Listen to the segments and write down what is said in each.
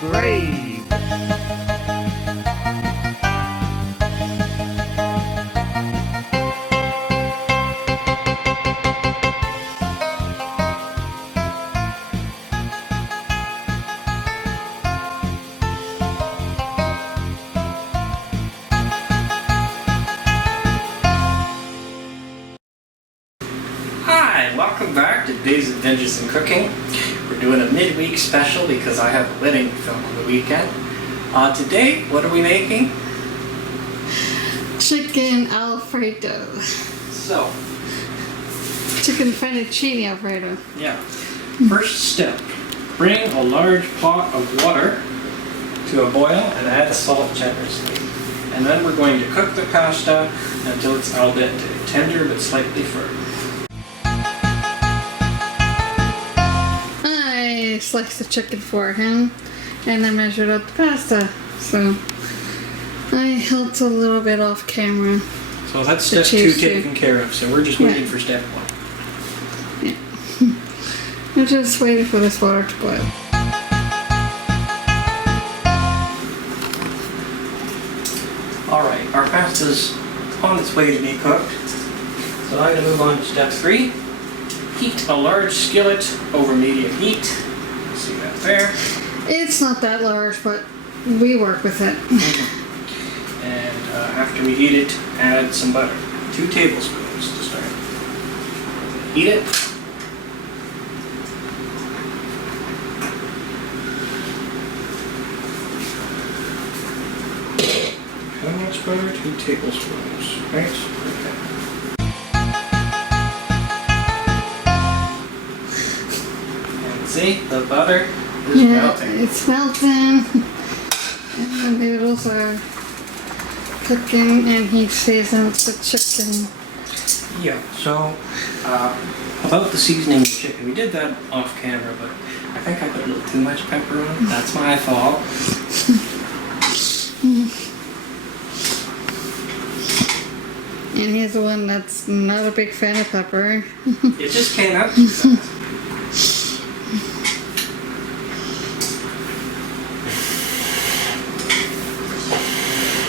grave. Hi, welcome back to Days of Dungeons and Cooking. We're doing a midweek special because I have a wedding to film on the weekend. Today, what are we making? Chicken Alfredo. So, Chicken fettuccine Alfredo. yeah. First step, bring a large pot of water to a boil and add the salt generously. And then we're going to cook the pasta until it's al dente, tender but slightly firm. I sliced the chicken for him and I measured out the pasta. So I helped a little bit off camera. So that's step 2 taken care of, so we're just waiting for step 1. Yeah. I'm just waiting for this water to boil. Alright, our pasta's on its way to be cooked. So I'm going to move on to step 3. Heat a large skillet over medium heat. See that there? It's not that large, but we work with it. And after we heat it, add some butter. 2 tablespoons to start. Heat it. How much butter? 2 tablespoons. Right? Okay. And see, the butter is melting. It's melting. And the noodles are cooking and he seasons the chicken. Yeah, so about the seasoning of the chicken, we did that off camera, but I think I put a little too much pepper on. That's my fault. And he's the one that's not a big fan of pepper. It just came out too fast.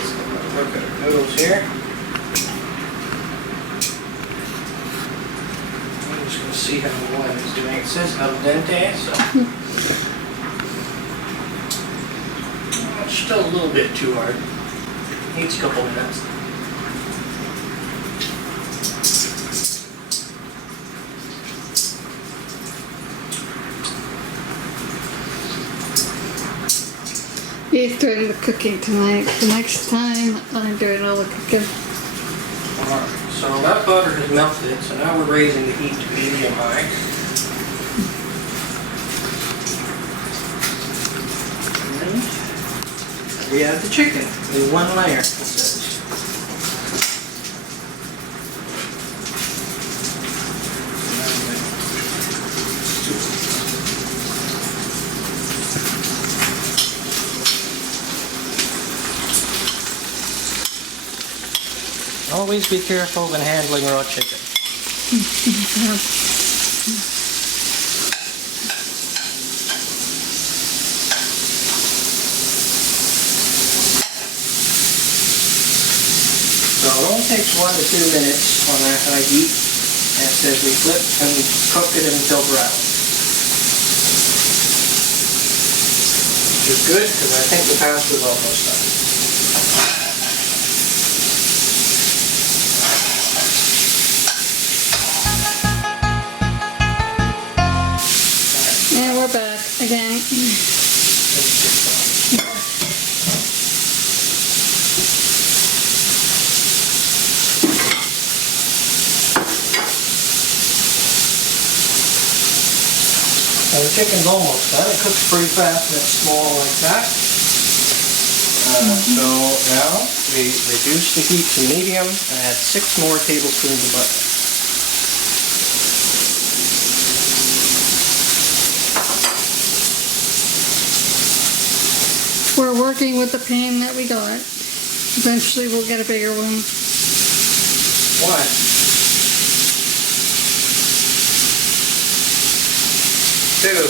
So look at our noodles here. I'm just going to see how the wine is doing. It says al dente, so it's still a little bit too hard. Needs a couple minutes. He's doing the cooking tonight. The next time I'm doing all the cooking. Alright, so that butter has melted, so now we're raising the heat to medium high. And we add the chicken in one layer, it says. Always be careful when handling raw chicken. So it only takes 1 to 2 minutes on that high heat, and it says we flip and cook it until brown. Which is good, because I think the pasta is almost done. And we're back again. So the chicken's almost done. It cooks pretty fast and it's small like that. So now we reduce the heat to medium and add 6 more tablespoons of butter. We're working with the pan that we got. Eventually we'll get a bigger one. Why? Two.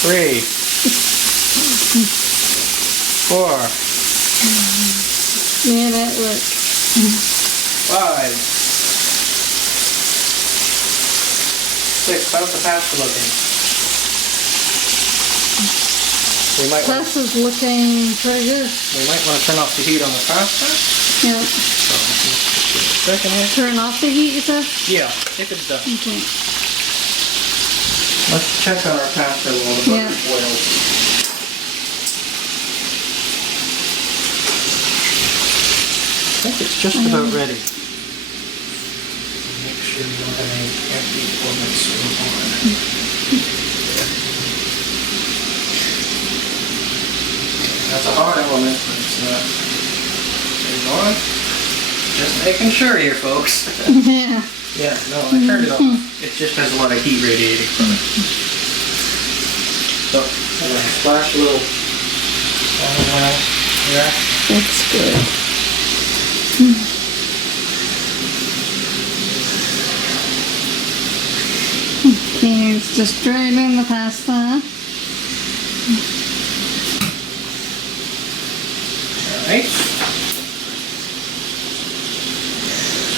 3, 4, Yeah, that look. 5, 6. How's the pasta looking? We might want Pasta's looking pretty good. to turn off the heat on the pasta. Yeah. So, just a second here. Turn off the heat, you said? Yeah, if it's done. Okay. Let's check on our pasta while the butter boils. I think it's just about ready. Make sure you don't have any empty elements on. That's a hard element, but it's not. There's one. Just making sure here, folks. Yeah. Yeah, no, I turned it off. It just has a lot of heat radiating from it. So, I'm going to splash a little olive oil here. That's good. Okay, it's just right in the pasta. Alright.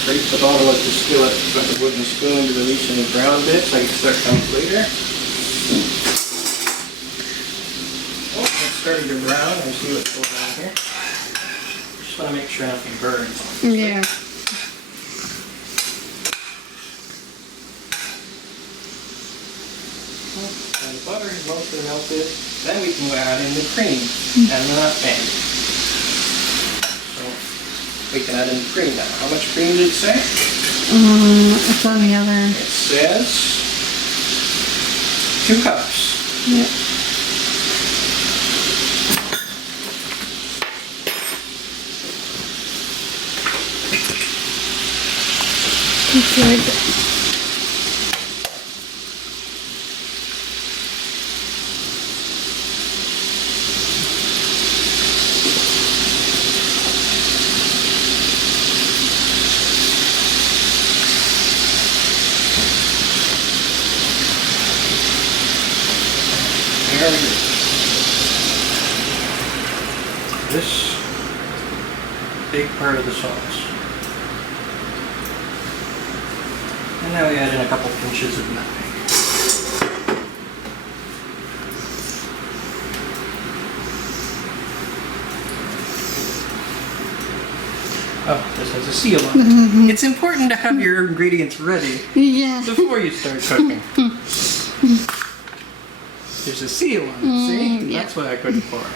Scrape the bottom of the skillet with a wooden spoon to release any brown bits. I can start comes later. Oh, it's starting to brown. I see what's going on here. Just want to make sure nothing burns. Yeah. And the butter is mostly melted. Then we can add in the cream and the nutmeg. So we can add in the cream now. How much cream did it say? It's on the other. It says 2 cups. Yep. Good. Very good. This big part of the sauce. And now we add in a couple pinches of nutmeg. Oh, this has a seal on it. It's important to have your ingredients ready Yeah. before you start cooking. There's a seal on it, see? Yeah. That's why I couldn't pour it.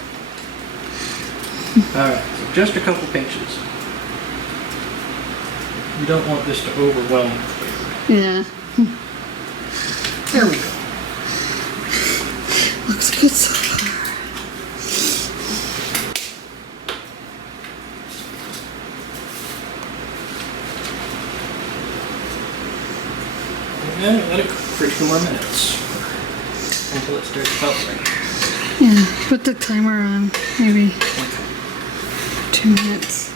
Alright, so just a couple pinches. You don't want this to overwhelm the flavor. Yeah. There we go. Looks good so far. And let it cook for 2 more minutes until it starts bubbling. Yeah. Put the timer on. Maybe 2 minutes.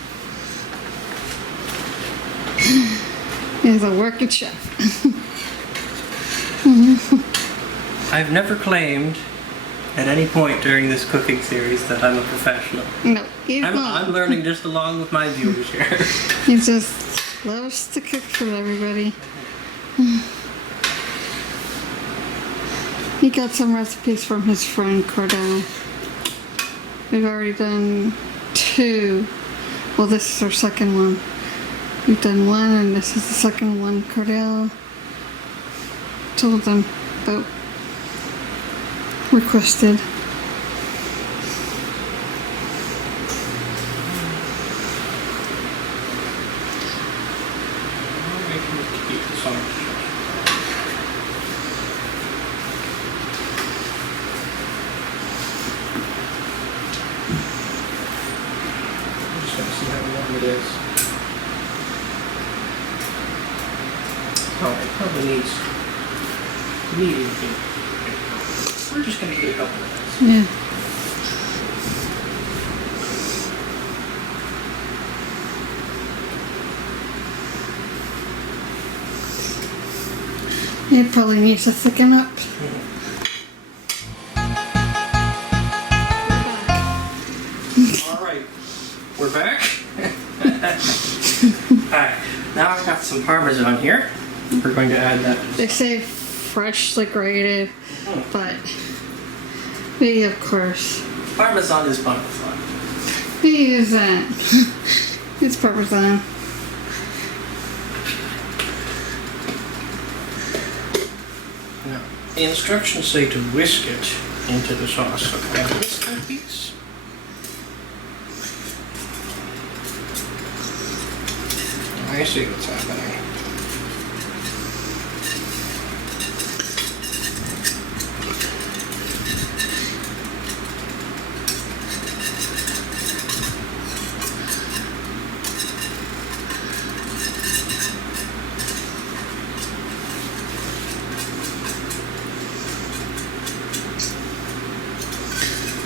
He's a working chef. I've never claimed at any point during this cooking series that I'm a professional. No, he's not. I'm learning just along with my viewers here. He just loves to cook for everybody. He got some recipes from his friend Cordell. We've already done 2. Well, this is our second one. We've done 1 and this is the second one. Cordell told them about requested. We can keep this on. I'm just going to see how long it is. Oh, it probably needs medium heat. We're just going to give it a couple minutes. Yeah. It probably needs to thicken up. we're back. Alright, now I've got some Parmesan here. We're going to add that. They say freshly grated, but we, of course, Parmesan is Parmesan. we use that. It's Parmesan. Now, the instructions say to whisk it into the sauce. So can I whisk that piece? I see what's happening.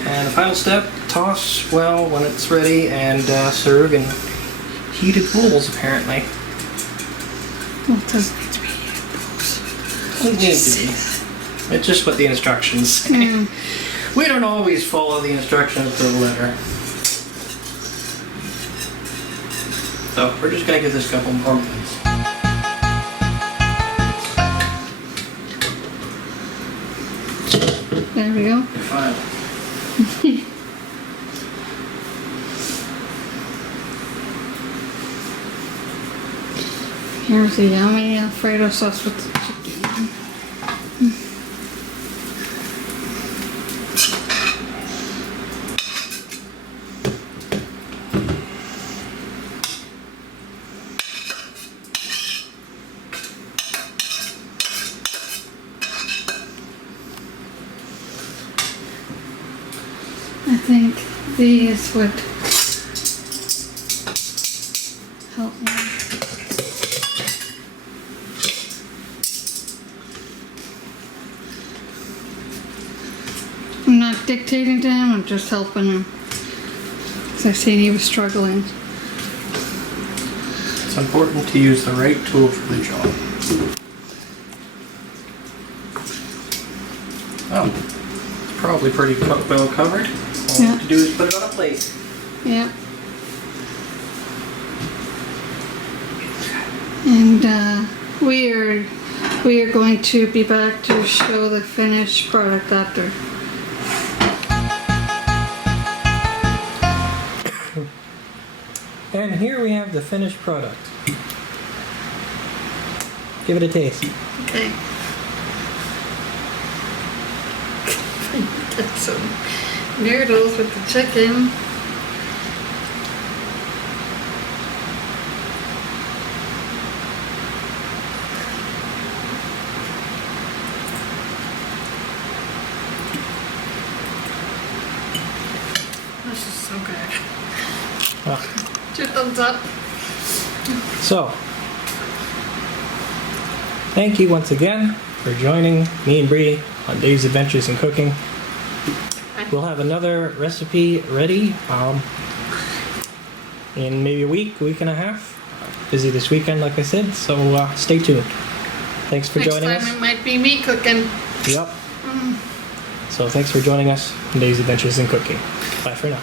And the final step, toss well when it's ready and serve in heated bowls apparently. Well, it doesn't need to be heated bowls. Doesn't need to be. It's just what the instructions say. We don't always follow the instructions to the letter. So we're just going to give this a couple more minutes. There we go. Fine. Here's the yummy Alfredo sauce with the chicken. I think these would help me. I'm not dictating to him, I'm just helping him. Because I've seen he was struggling. It's important to use the right tool for the job. Oh, it's probably pretty well covered. All we have to do is put it on a plate. Yep. And we are going to be back to show the finished product after. And here we have the finished product. Give it a taste. Okay. Get some noodles with the chicken. This is so good. Ah. 2 thumbs up. So, thank you once again for joining me and Bree on Dave's Adventures in Cooking. We'll have another recipe ready in maybe a week and a half. Busy this weekend, like I said, so stay tuned. Thanks for joining us. Next time it might be me cooking. Yep. So thanks for joining us on Dave's Adventures in Cooking. Bye for now.